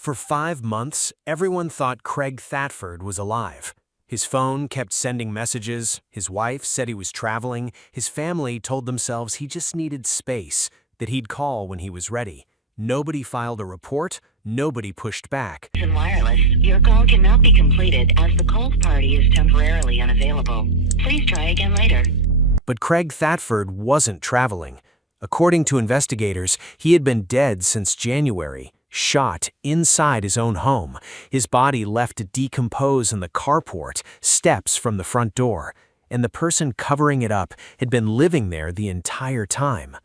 For 5 months, everyone thought Craig Tedford was alive. His phone kept sending messages, his wife said he was traveling, his family told themselves he just needed space, that he'd call when he was ready. Nobody filed a report, nobody pushed back. In wireless, your call cannot be completed as the called party is temporarily unavailable. Please try again later. But Craig Tedford wasn't traveling. According to investigators, he had been dead since January, shot inside his own home, his body left to decompose in the carport, steps from the front door, and the person covering it up had been living there the entire time.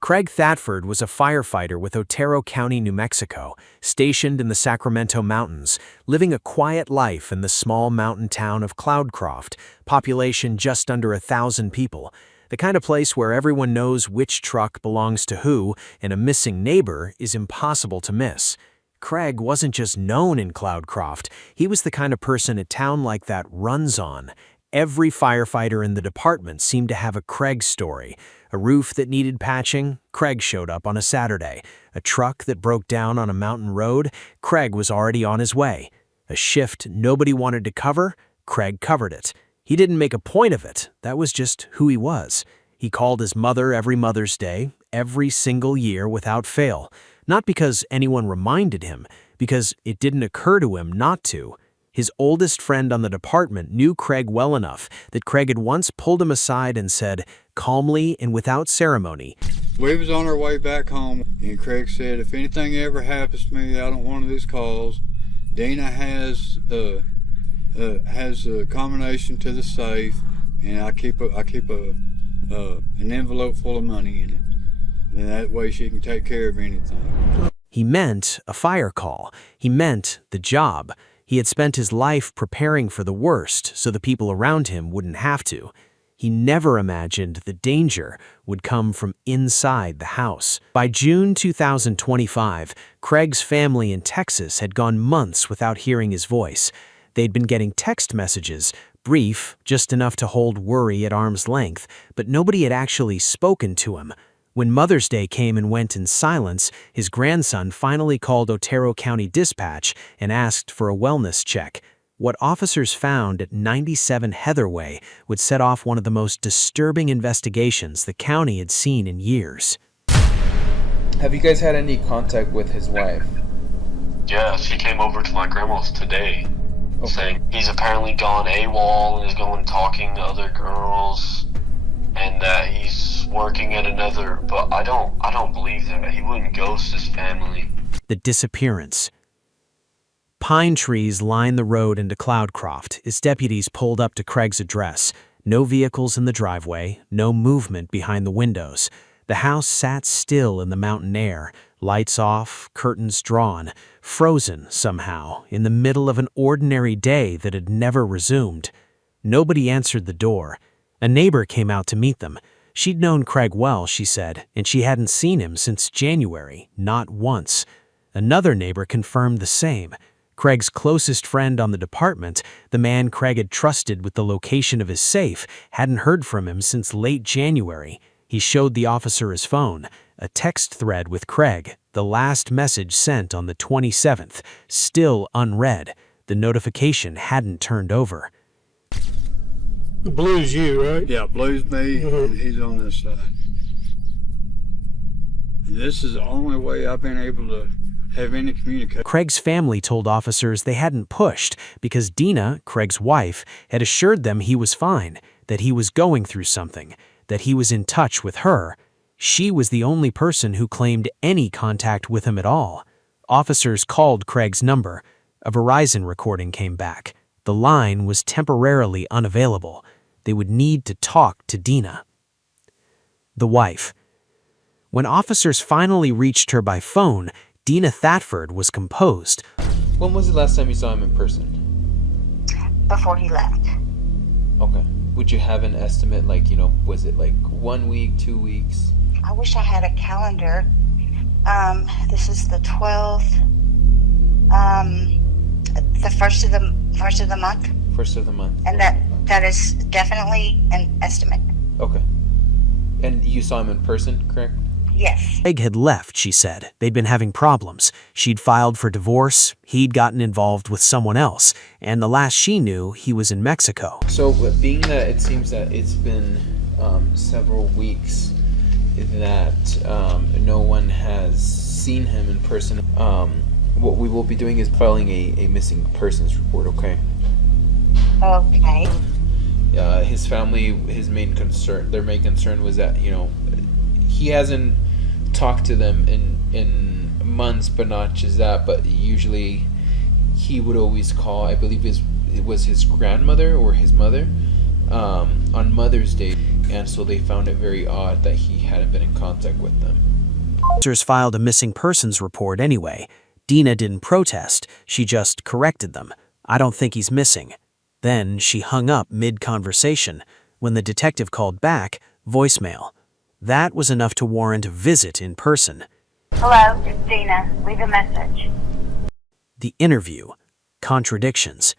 Craig Tedford was a firefighter with Otero County, New Mexico, stationed in the Sacramento Mountains, living a quiet life in the small mountain town of Cloudcroft, population just under 1,000 people, the kind of place where everyone knows which truck belongs to who, and a missing neighbor is impossible to miss. Craig wasn't just known in Cloudcroft, he was the kind of person a town like that runs on. Every firefighter in the department seemed to have a Craig story. A roof that needed patching, Craig showed up on a Saturday. A truck that broke down on a mountain road, Craig was already on his way. A shift nobody wanted to cover, Craig covered it. He didn't make a point of it, that was just who he was. He called his mother every Mother's Day, every single year without fail. Not because anyone reminded him, because it didn't occur to him not to. His oldest friend on the department knew Craig well enough that Craig had once pulled him aside and said, calmly and without ceremony, "We was on our way back home, and Craig said, if anything ever happens to me out on one of these calls, Dena has a combination to the safe, and I keep an envelope full of money in it, and that way she can take care of anything." He meant a fire call. He meant the job. He had spent his life preparing for the worst so the people around him wouldn't have to. He never imagined the danger would come from inside the house. By June 2025, Craig's family in Texas had gone months without hearing his voice. They'd been getting text messages, brief, just enough to hold worry at arm's length, but nobody had actually spoken to him. When Mother's Day came and went in silence, his grandson finally called Otero County Dispatch and asked for a wellness check. What officers found at 97 Heatherway would set off one of the most disturbing investigations the county had seen in years. Have you guys had any contact with his wife? Yeah, she came over to my grandma's today, saying he's apparently gone AWOL and is going talking to other girls, and that he's working at another, but I don't believe that. He wouldn't ghost his family. The disappearance. Pine trees line the road into Cloudcroft as deputies pulled up to Craig's address. No vehicles in the driveway, no movement behind the windows. The house sat still in the mountain air, lights off, curtains drawn, frozen somehow in the middle of an ordinary day that had never resumed. Nobody answered the door. A neighbor came out to meet them. She'd known Craig well, she said, and she hadn't seen him since January, not once. Another neighbor confirmed the same. Craig's closest friend on the department, the man Craig had trusted with the location of his safe, hadn't heard from him since late January. He showed the officer his phone, a text thread with Craig, the last message sent on the 27th, still unread. The notification hadn't turned over. Blue's you, right? Yeah, Blue's me, and he's on this side. And this is the only way I've been able to have any communication. Craig's family told officers they hadn't pushed because Dena, Craig's wife, had assured them he was fine, that he was going through something, that he was in touch with her. She was the only person who claimed any contact with him at all. Officers called Craig's number. A Verizon recording came back. The line was temporarily unavailable. They would need to talk to Dena. The wife. When officers finally reached her by phone, Dena Tedford was composed. When was the last time you saw him in person? Before he left. Okay. Would you have an estimate, was it 1 week, 2 weeks? I wish I had a calendar. This is the 12th. The first of the month. First of the month. And that is definitely an estimate. Okay. And you saw him in person, correct? Yes. Craig had left, she said. They'd been having problems. She'd filed for divorce, he'd gotten involved with someone else, and the last she knew, he was in Mexico. So, being that it seems that it's been several weeks that no one has seen him in person, what we will be doing is filing a missing persons report, okay? Okay. His family, their main concern was that, he hasn't talked to them in months, but not just that, but usually he would always call, I believe it was his grandmother or his mother, on Mother's Day, and so they found it very odd that he hadn't been in contact with them. Officers filed a missing persons report anyway. Dena didn't protest, she just corrected them. I don't think he's missing. Then she hung up mid-conversation. When the detective called back, voicemail. That was enough to warrant a visit in person. Hello, it's Dena. Leave a message. The interview. Contradictions.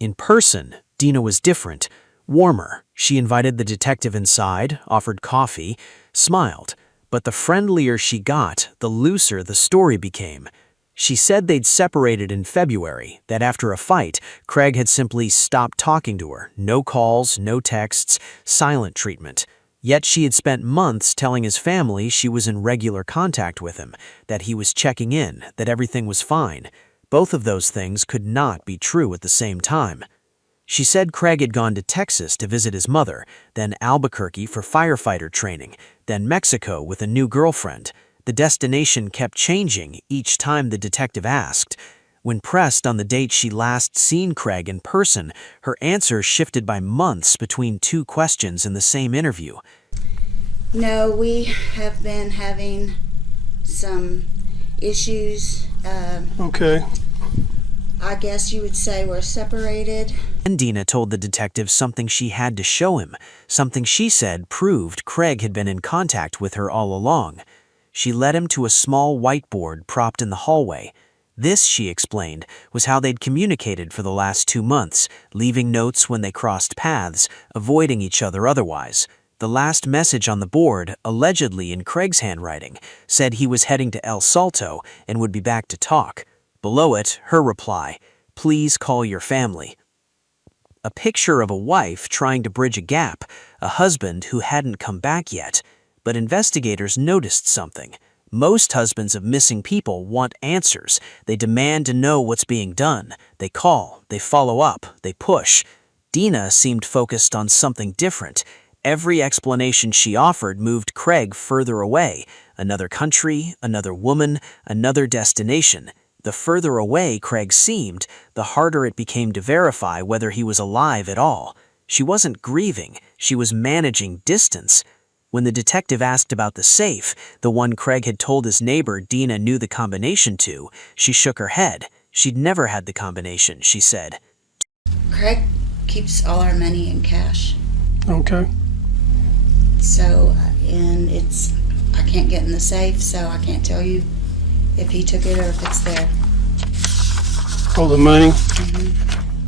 In person, Dena was different, warmer. She invited the detective inside, offered coffee, smiled. But the friendlier she got, the looser the story became. She said they'd separated in February, that after a fight, Craig had simply stopped talking to her. No calls, no texts, silent treatment. Yet she had spent months telling his family she was in regular contact with him, that he was checking in, that everything was fine. Both of those things could not be true at the same time. She said Craig had gone to Texas to visit his mother, then Albuquerque for firefighter training, then Mexico with a new girlfriend. The destination kept changing each time the detective asked. When pressed on the date she last seen Craig in person, her answer shifted by months between two questions in the same interview. No, we have been having some issues. Okay. I guess you would say we're separated. And Dena told the detective something she had to show him, something she said proved Craig had been in contact with her all along. She led him to a small whiteboard propped in the hallway. This, she explained, was how they'd communicated for the last 2 months, leaving notes when they crossed paths, avoiding each other otherwise. The last message on the board, allegedly in Craig's handwriting, said he was heading to El Salto and would be back to talk. Below it, her reply, "Please call your family." A picture of a wife trying to bridge a gap, a husband who hadn't come back yet. But investigators noticed something. Most husbands of missing people want answers. They demand to know what's being done. They call, they follow up, they push. Dena seemed focused on something different. Every explanation she offered moved Craig further away. Another country, another woman, another destination. The further away Craig seemed, the harder it became to verify whether he was alive at all. She wasn't grieving, she was managing distance. When the detective asked about the safe, the one Craig had told his neighbor Dena knew the combination to, she shook her head. She'd never had the combination, she said. Craig keeps all our money in cash. Okay. So, and I can't get in the safe, so I can't tell you if he took it or if it's there. All the money?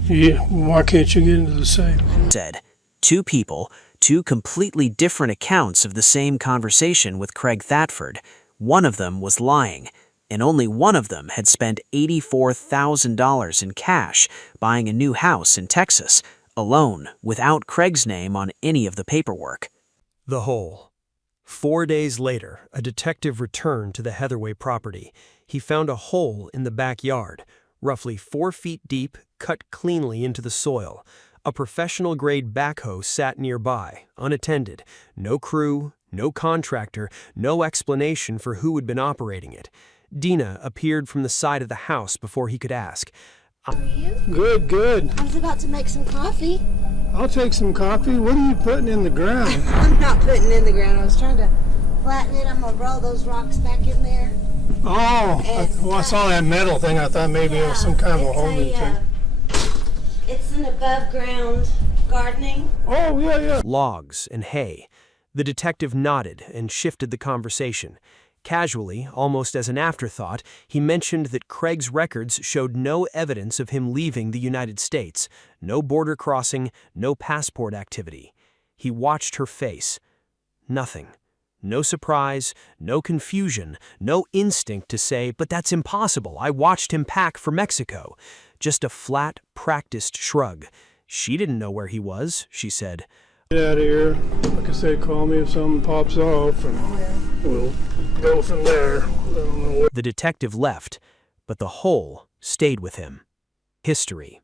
Yeah. Why can't you get into the safe? Said. Two people, two completely different accounts of the same conversation with Craig Tedford. One of them was lying, and only one of them had spent $84,000 in cash buying a new house in Texas, alone, without Craig's name on any of the paperwork. The hole. 4 days later, a detective returned to the Heatherway property. He found a hole in the backyard, roughly 4 feet deep, cut cleanly into the soil. A professional-grade backhoe sat nearby, unattended. No crew, no contractor, no explanation for who had been operating it. Dena appeared from the side of the house before he could ask. How are you? Good, good. I was about to make some coffee. I'll take some coffee. What are you putting in the ground? I'm not putting it in the ground. I was trying to flatten it. I'm going to roll those rocks back in there. Oh, I saw that metal thing. I thought maybe it was some kind of a holding thing. It's an above-ground gardening. Oh, yeah. Logs and hay. The detective nodded and shifted the conversation. Casually, almost as an afterthought, he mentioned that Craig's records showed no evidence of him leaving the United States, no border crossing, no passport activity. He watched her face. Nothing. No surprise, no confusion, no instinct to say, "But that's impossible, I watched him pack for Mexico." Just a flat, practiced shrug. She didn't know where he was, she said. Get out of here. Like I said, call me if something pops off, and we'll go from there. I don't know where. The detective left, but the hole stayed with him. History.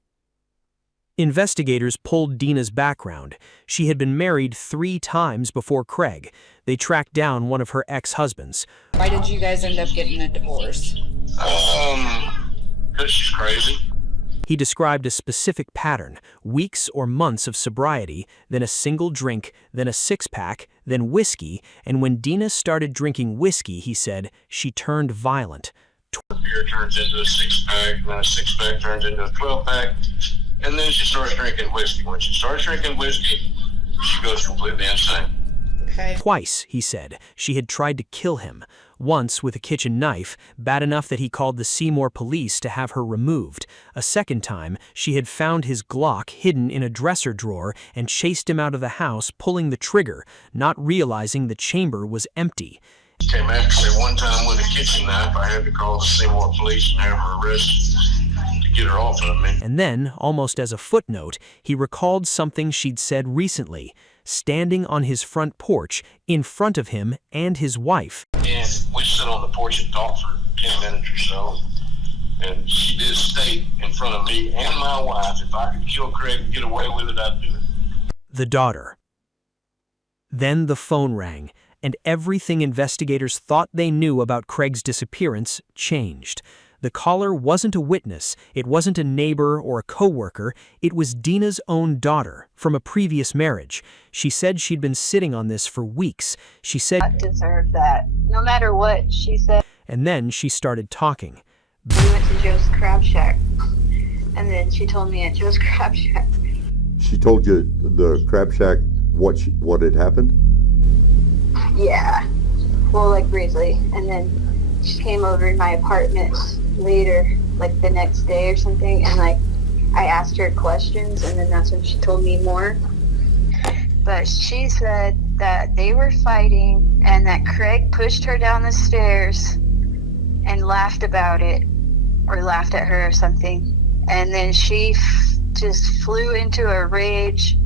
Investigators pulled Dena's background. She had been married 3 times before Craig. They tracked down one of her ex-husbands. Why did you guys end up getting a divorce? Because she's crazy. He described a specific pattern: weeks or months of sobriety, then a single drink, then a 6-pack, then whiskey, and when Dena started drinking whiskey, he said, she turned violent. Beer turns into a 6-pack, then a 6-pack turns into a 12-pack, and then she starts drinking whiskey. When she starts drinking whiskey, she goes completely insane. Okay. Twice, he said, she had tried to kill him. Once with a kitchen knife, bad enough that he called the Seymour police to have her removed. A second time, she had found his Glock hidden in a dresser drawer and chased him out of the house, pulling the trigger, not realizing the chamber was empty. Came after me one time with a kitchen knife. I had to call the Seymour police and have her arrested to get her off of me. And then, almost as a footnote, he recalled something she'd said recently, standing on his front porch, in front of him and his wife. And we sit on the porch and talk for 10 minutes or so. And she did state in front of me and my wife, if I could kill Craig and get away with it, I'd do it. The daughter. Then the phone rang, and everything investigators thought they knew about Craig's disappearance changed. The caller wasn't a witness, it wasn't a neighbor or a coworker, it was Dena's own daughter from a previous marriage. She said she'd been sitting on this for weeks. She said, "I deserve that, no matter what," she said. And then she started talking. We went to Joe's Crab Shack, and then she told me at Joe's Crab Shack. She told you the Crab Shack what had happened? Yeah, well, like briefly, and then she came over in my apartment later, like the next day or something, and like I asked her questions, and then that's when she told me more. But she said that they were fighting and that Craig pushed her down the stairs and laughed about it, or laughed at her or something, and then she just flew into a rage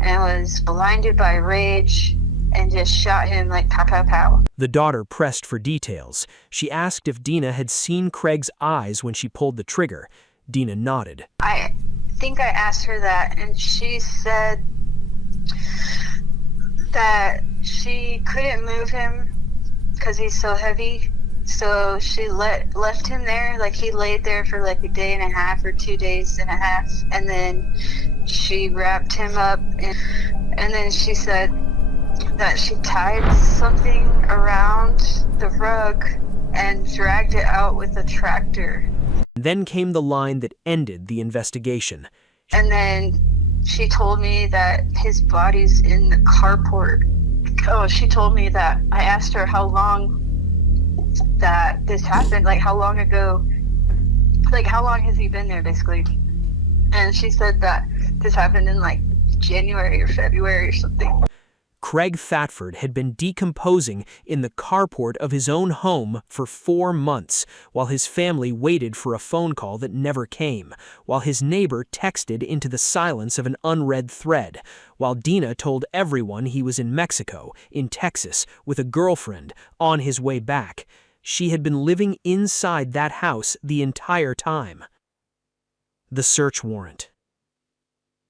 and was blinded by rage and just shot him like pow, pow, pow. The daughter pressed for details. She asked if Dena had seen Craig's eyes when she pulled the trigger. Dena nodded. I think I asked her that, and she said that she couldn't move him because he's so heavy. So she left him there, like he laid there for like a day and a half or 2 days and a half, and then she wrapped him up, and then she said that she tied something around the rug and dragged it out with a tractor. Then came the line that ended the investigation. And then she told me that his body's in the carport. Oh, she told me that. I asked her how long that this happened, like how long ago, like how long has he been there basically. And she said that this happened in like January or February or something. Craig Tedford had been decomposing in the carport of his own home for 4 months, while his family waited for a phone call that never came, while his neighbor texted into the silence of an unread thread, while Dena told everyone he was in Mexico, in Texas, with a girlfriend, on his way back. She had been living inside that house the entire time. The search warrant.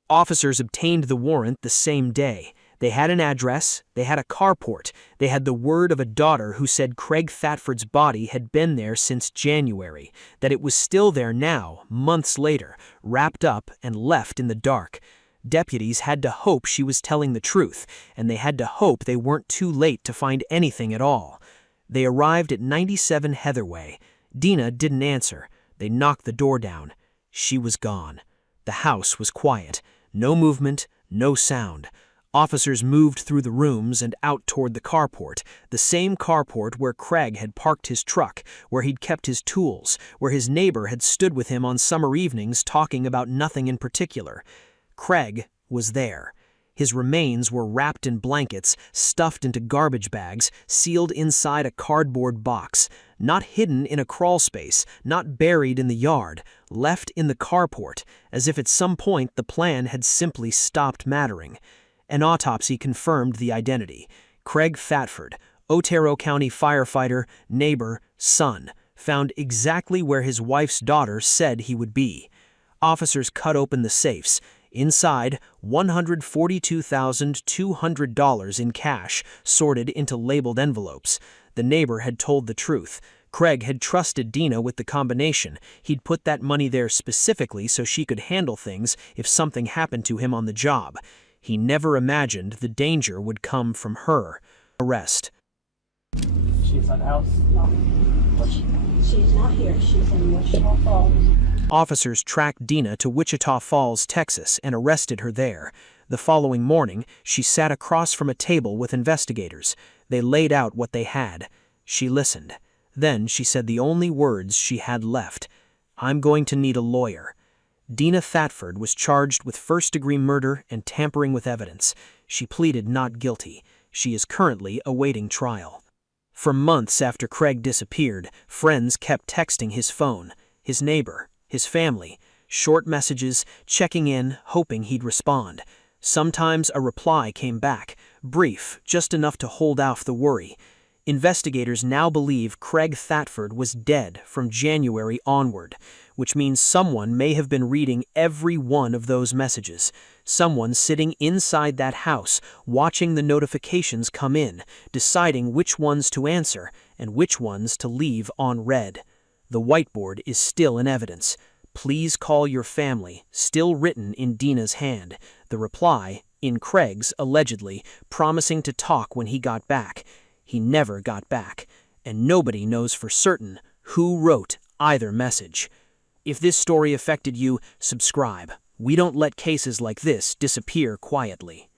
Officers obtained the warrant the same day. They had an address, they had a carport, they had the word of a daughter who said Craig Tedford's body had been there since January, that it was still there now, months later, wrapped up and left in the dark. Deputies had to hope she was telling the truth, and they had to hope they weren't too late to find anything at all. They arrived at 97 Heatherway. Dena didn't answer. They knocked the door down. She was gone. The house was quiet. No movement, no sound. Officers moved through the rooms and out toward the carport, the same carport where Craig had parked his truck, where he'd kept his tools, where his neighbor had stood with him on summer evenings talking about nothing in particular. Craig was there. His remains were wrapped in blankets, stuffed into garbage bags, sealed inside a cardboard box, not hidden in a crawl space, not buried in the yard, left in the carport, as if at some point the plan had simply stopped mattering. An autopsy confirmed the identity. Craig Tedford, Otero County firefighter, neighbor, son, found exactly where his wife's daughter said he would be. Officers cut open the safes. Inside, $142,200 in cash, sorted into labeled envelopes. The neighbor had told the truth. Craig had trusted Dena with the combination. He'd put that money there specifically so she could handle things if something happened to him on the job. He never imagined the danger would come from her. Arrest. She's at the house? No. She's not here. She's in Wichita Falls. Officers tracked Dena to Wichita Falls, Texas, and arrested her there. The following morning, she sat across from a table with investigators. They laid out what they had. She listened. Then she said the only words she had left. "I'm going to need a lawyer." Dena Tedford was charged with first-degree murder and tampering with evidence. She pleaded not guilty. She is currently awaiting trial. For months after Craig disappeared, friends kept texting his phone, his neighbor, his family, short messages, checking in, hoping he'd respond. Sometimes a reply came back, brief, just enough to hold off the worry. Investigators now believe Craig Tedford was dead from January onward, which means someone may have been reading every one of those messages. Someone sitting inside that house, watching the notifications come in, deciding which ones to answer and which ones to leave on read. The whiteboard is still in evidence. "Please call your family," still written in Dena's hand. The reply, in Craig's, allegedly, promising to talk when he got back. He never got back, and nobody knows for certain who wrote either message. If this story affected you, subscribe. We don't let cases like this disappear quietly.